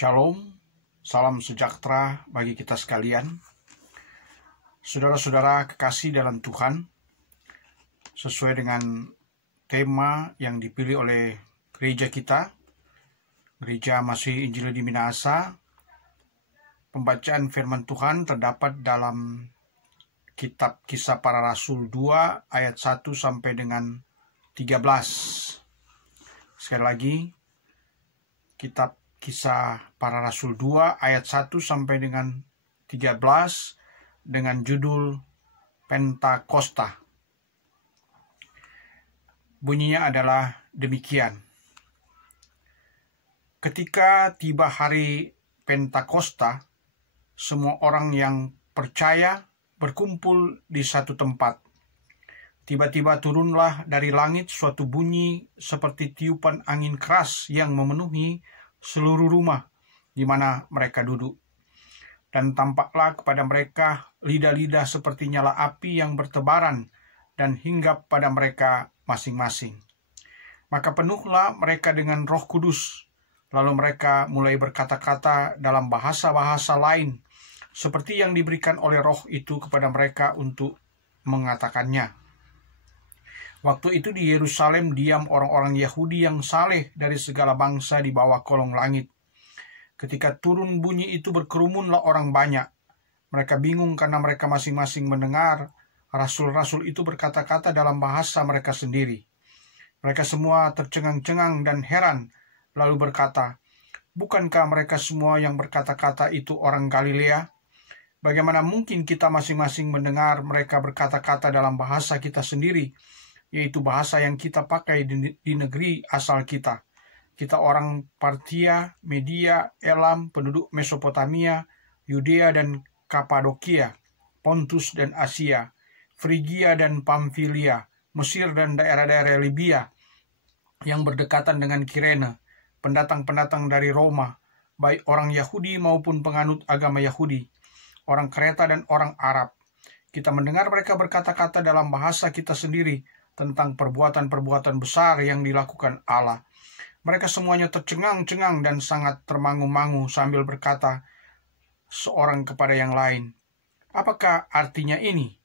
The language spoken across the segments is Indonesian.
Shalom, salam sejahtera bagi kita sekalian. Saudara-saudara kekasih dalam Tuhan, sesuai dengan tema yang dipilih oleh gereja kita, Gereja Masih Injil di Minahasa, pembacaan firman Tuhan terdapat dalam kitab Kisah Para Rasul 2 ayat 1 sampai dengan 13. Sekali lagi, kitab Kisah Para Rasul 2 ayat 1 sampai dengan 13 dengan judul Pentakosta. Bunyinya adalah demikian. Ketika tiba hari Pentakosta, semua orang yang percaya berkumpul di satu tempat. Tiba-tiba turunlah dari langit suatu bunyi seperti tiupan angin keras yang memenuhi seluruh rumah di mana mereka duduk. Dan tampaklah kepada mereka lidah-lidah seperti nyala api yang bertebaran dan hinggap pada mereka masing-masing. Maka penuhlah mereka dengan Roh Kudus, lalu mereka mulai berkata-kata dalam bahasa-bahasa lain, seperti yang diberikan oleh Roh itu kepada mereka untuk mengatakannya. Waktu itu di Yerusalem diam orang-orang Yahudi yang saleh dari segala bangsa di bawah kolong langit. Ketika turun bunyi itu berkerumunlah orang banyak. Mereka bingung karena mereka masing-masing mendengar rasul-rasul itu berkata-kata dalam bahasa mereka sendiri. Mereka semua tercengang-cengang dan heran, lalu berkata, "Bukankah mereka semua yang berkata-kata itu orang Galilea? Bagaimana mungkin kita masing-masing mendengar mereka berkata-kata dalam bahasa kita sendiri, yaitu bahasa yang kita pakai di negeri asal kita. Kita orang Partia, Media, Elam, penduduk Mesopotamia, Yudea dan Kapadokia, Pontus dan Asia, Frigia dan Pamfilia, Mesir dan daerah-daerah Libya yang berdekatan dengan Kirene, pendatang-pendatang dari Roma, baik orang Yahudi maupun penganut agama Yahudi, orang Kreta dan orang Arab. Kita mendengar mereka berkata-kata dalam bahasa kita sendiri tentang perbuatan-perbuatan besar yang dilakukan Allah. Mereka semuanya tercengang-cengang dan sangat termangu-mangu sambil berkata seorang kepada yang lain, "Apakah artinya ini?"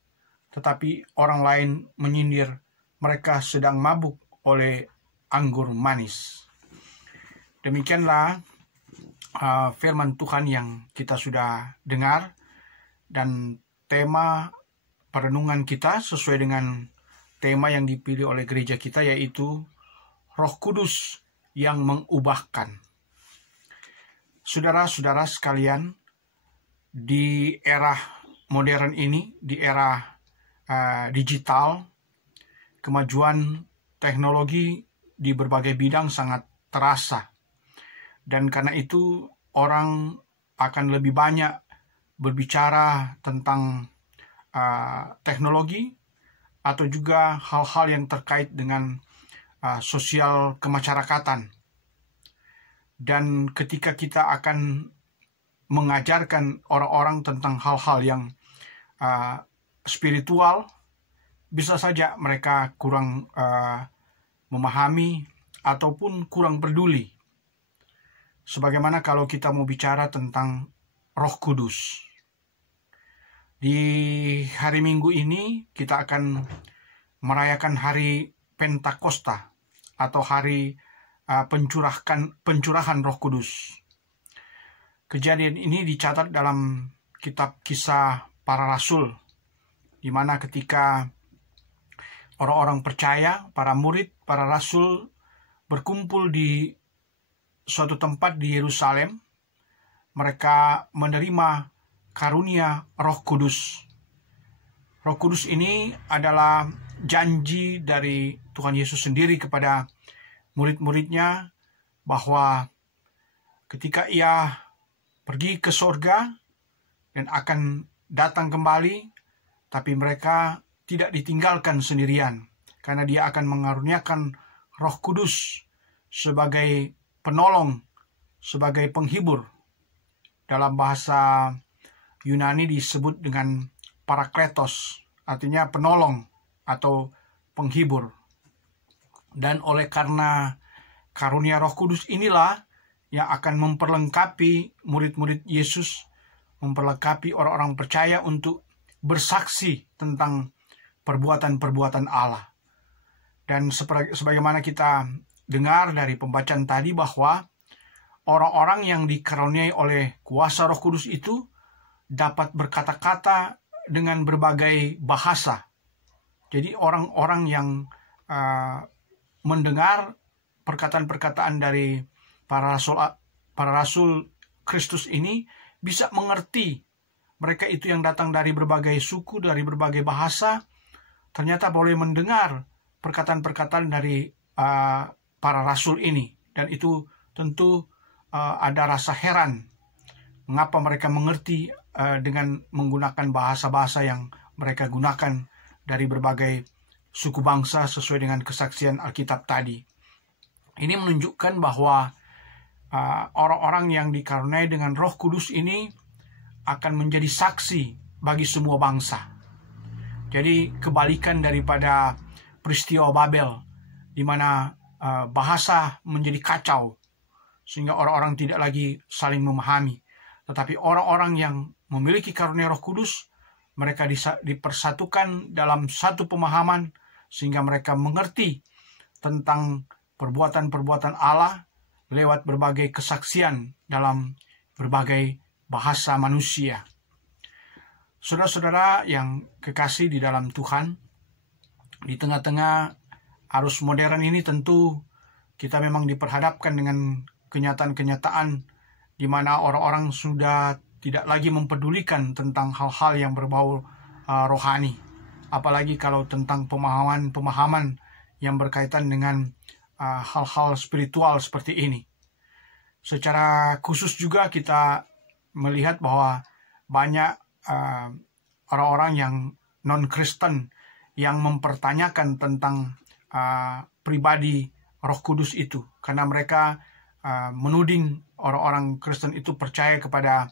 Tetapi orang lain menyindir, "Mereka sedang mabuk oleh anggur manis." Demikianlah firman Tuhan yang kita sudah dengar, dan tema perenungan kita sesuai dengan tema yang dipilih oleh gereja kita, yaitu Roh Kudus yang mengubahkan. Saudara-saudara sekalian, di era modern ini, di era digital, kemajuan teknologi di berbagai bidang sangat terasa. Dan karena itu orang akan lebih banyak berbicara tentang teknologi atau juga hal-hal yang terkait dengan sosial kemasyarakatan. Dan ketika kita akan mengajarkan orang-orang tentang hal-hal yang spiritual, bisa saja mereka kurang memahami ataupun kurang peduli. Sebagaimana kalau kita mau bicara tentang Roh Kudus. Di hari Minggu ini kita akan merayakan hari Pentakosta atau hari pencurahan Roh Kudus. Kejadian ini dicatat dalam kitab Kisah Para Rasul, di mana ketika orang-orang percaya, para murid, para rasul berkumpul di suatu tempat di Yerusalem, mereka menerima karunia Roh Kudus. Roh Kudus ini adalah janji dari Tuhan Yesus sendiri kepada murid-muridnya bahwa ketika ia pergi ke sorga dan akan datang kembali, tapi mereka tidak ditinggalkan sendirian, karena dia akan mengaruniakan Roh Kudus sebagai penolong, sebagai penghibur. Dalam bahasa Yunani disebut dengan Parakletos, artinya penolong atau penghibur. Dan oleh karena karunia Roh Kudus inilah yang akan memperlengkapi murid-murid Yesus, memperlengkapi orang-orang percaya untuk bersaksi tentang perbuatan-perbuatan Allah. Dan sebagaimana kita dengar dari pembacaan tadi bahwa orang-orang yang dikaruniai oleh kuasa Roh Kudus itu dapat berkata-kata dengan berbagai bahasa. Jadi orang-orang yang mendengar perkataan-perkataan dari para rasul Kristus ini bisa mengerti. Mereka itu yang datang dari berbagai suku, dari berbagai bahasa, ternyata boleh mendengar perkataan-perkataan dari para rasul ini. Dan itu tentu ada rasa heran mengapa mereka mengerti dengan menggunakan bahasa-bahasa yang mereka gunakan dari berbagai suku bangsa sesuai dengan kesaksian Alkitab tadi. Ini menunjukkan bahwa orang-orang yang dikaruniai dengan Roh Kudus ini akan menjadi saksi bagi semua bangsa. Jadi kebalikan daripada peristiwa Babel, di mana bahasa menjadi kacau, sehingga orang-orang tidak lagi saling memahami. Tetapi orang-orang yang memiliki karunia Roh Kudus, mereka dipersatukan dalam satu pemahaman, sehingga mereka mengerti tentang perbuatan-perbuatan Allah lewat berbagai kesaksian dalam berbagai bahasa manusia. Saudara-saudara yang kekasih di dalam Tuhan, di tengah-tengah arus modern ini tentu kita memang diperhadapkan dengan kenyataan-kenyataan di mana orang-orang sudah tidak lagi mempedulikan tentang hal-hal yang berbau rohani. Apalagi kalau tentang pemahaman-pemahaman yang berkaitan dengan hal-hal spiritual seperti ini. Secara khusus juga kita melihat bahwa banyak orang-orang yang non-Kristen yang mempertanyakan tentang pribadi Roh Kudus itu, karena mereka menuding orang-orang Kristen itu percaya kepada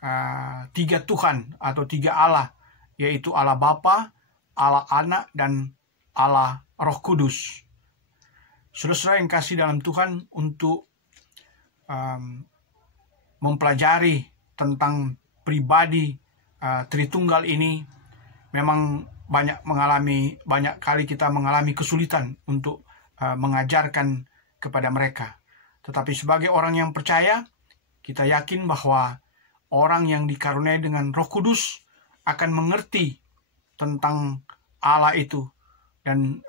3 Tuhan atau 3 Allah, yaitu Allah Bapa, Allah Anak, dan Allah Roh Kudus. Saudara-saudara yang kasih dalam Tuhan, untuk mempelajari tentang pribadi Tritunggal ini memang banyak kali kita mengalami kesulitan untuk mengajarkan kepada mereka. Tetapi sebagai orang yang percaya, kita yakin bahwa orang yang dikaruniai dengan Roh Kudus akan mengerti tentang Allah itu. Dan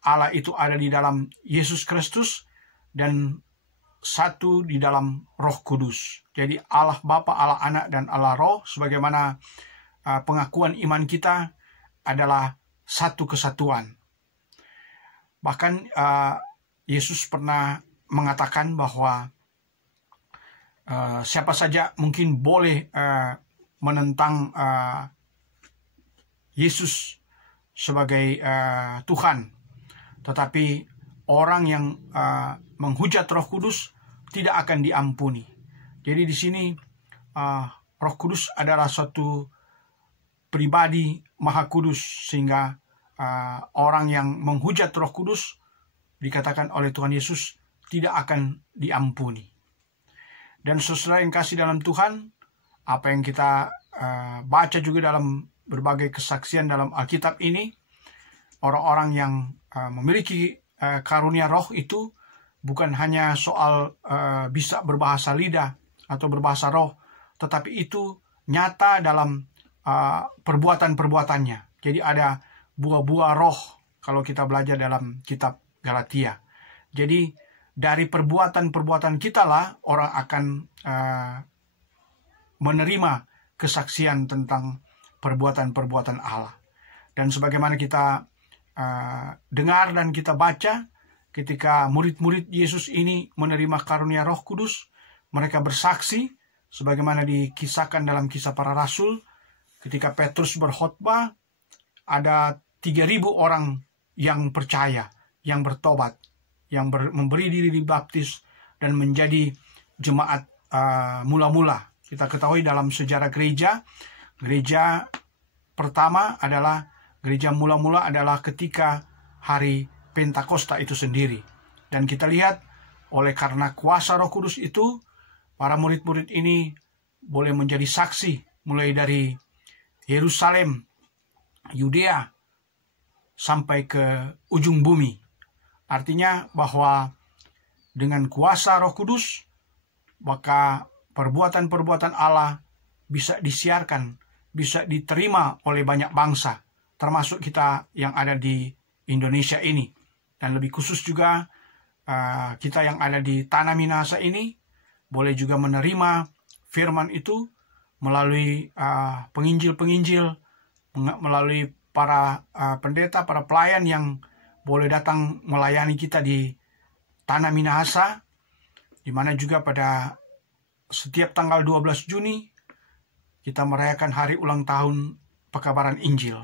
Allah itu ada di dalam Yesus Kristus dan satu di dalam Roh Kudus. Jadi Allah Bapa, Allah Anak, dan Allah Roh, sebagaimana pengakuan iman kita, adalah satu kesatuan. Bahkan Yesus pernah mengatakan bahwa siapa saja mungkin boleh menentang Yesus sebagai Tuhan, tetapi orang yang menghujat Roh Kudus tidak akan diampuni. Jadi di sini Roh Kudus adalah suatu pribadi Maha Kudus, sehingga orang yang menghujat Roh Kudus dikatakan oleh Tuhan Yesus tidak akan diampuni. Dan saudara yang kasih dalam Tuhan, apa yang kita baca juga dalam berbagai kesaksian dalam Alkitab ini, orang-orang yang memiliki karunia roh itu bukan hanya soal bisa berbahasa lidah atau berbahasa roh, tetapi itu nyata dalam perbuatan-perbuatannya. Jadi ada buah-buah roh kalau kita belajar dalam kitab Galatia. Jadi dari perbuatan-perbuatan kita lah orang akan menerima kesaksian tentang perbuatan-perbuatan Allah. Dan sebagaimana kita dengar dan kita baca, ketika murid-murid Yesus ini menerima karunia Roh Kudus, mereka bersaksi sebagaimana dikisahkan dalam Kisah Para Rasul. Ketika Petrus berkhotbah, ada 3.000 orang yang percaya, yang bertobat, yang memberi diri dibaptis dan menjadi jemaat mula-mula. Kita ketahui dalam sejarah gereja pertama adalah gereja mula-mula adalah ketika hari Pentakosta itu sendiri. Dan kita lihat Oleh karena kuasa Roh Kudus itu, para murid-murid ini boleh menjadi saksi mulai dari Yerusalem, Yudea, sampai ke ujung bumi. Artinya bahwa dengan kuasa Roh Kudus, maka perbuatan-perbuatan Allah bisa disiarkan, bisa diterima oleh banyak bangsa, termasuk kita yang ada di Indonesia ini. Dan lebih khusus juga kita yang ada di Tanah Minahasa ini boleh juga menerima firman itu melalui penginjil-penginjil, melalui para pendeta, para pelayan yang boleh datang melayani kita di Tanah Minahasa, di mana juga pada setiap tanggal 12 Juni kita merayakan hari ulang tahun pekabaran Injil.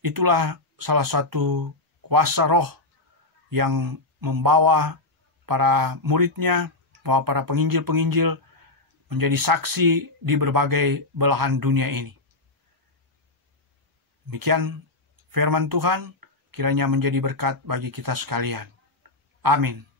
Itulah salah satu kuasa Roh yang membawa para muridnya, membawa para penginjil-penginjil menjadi saksi di berbagai belahan dunia ini. Demikian firman Tuhan, kiranya menjadi berkat bagi kita sekalian. Amin.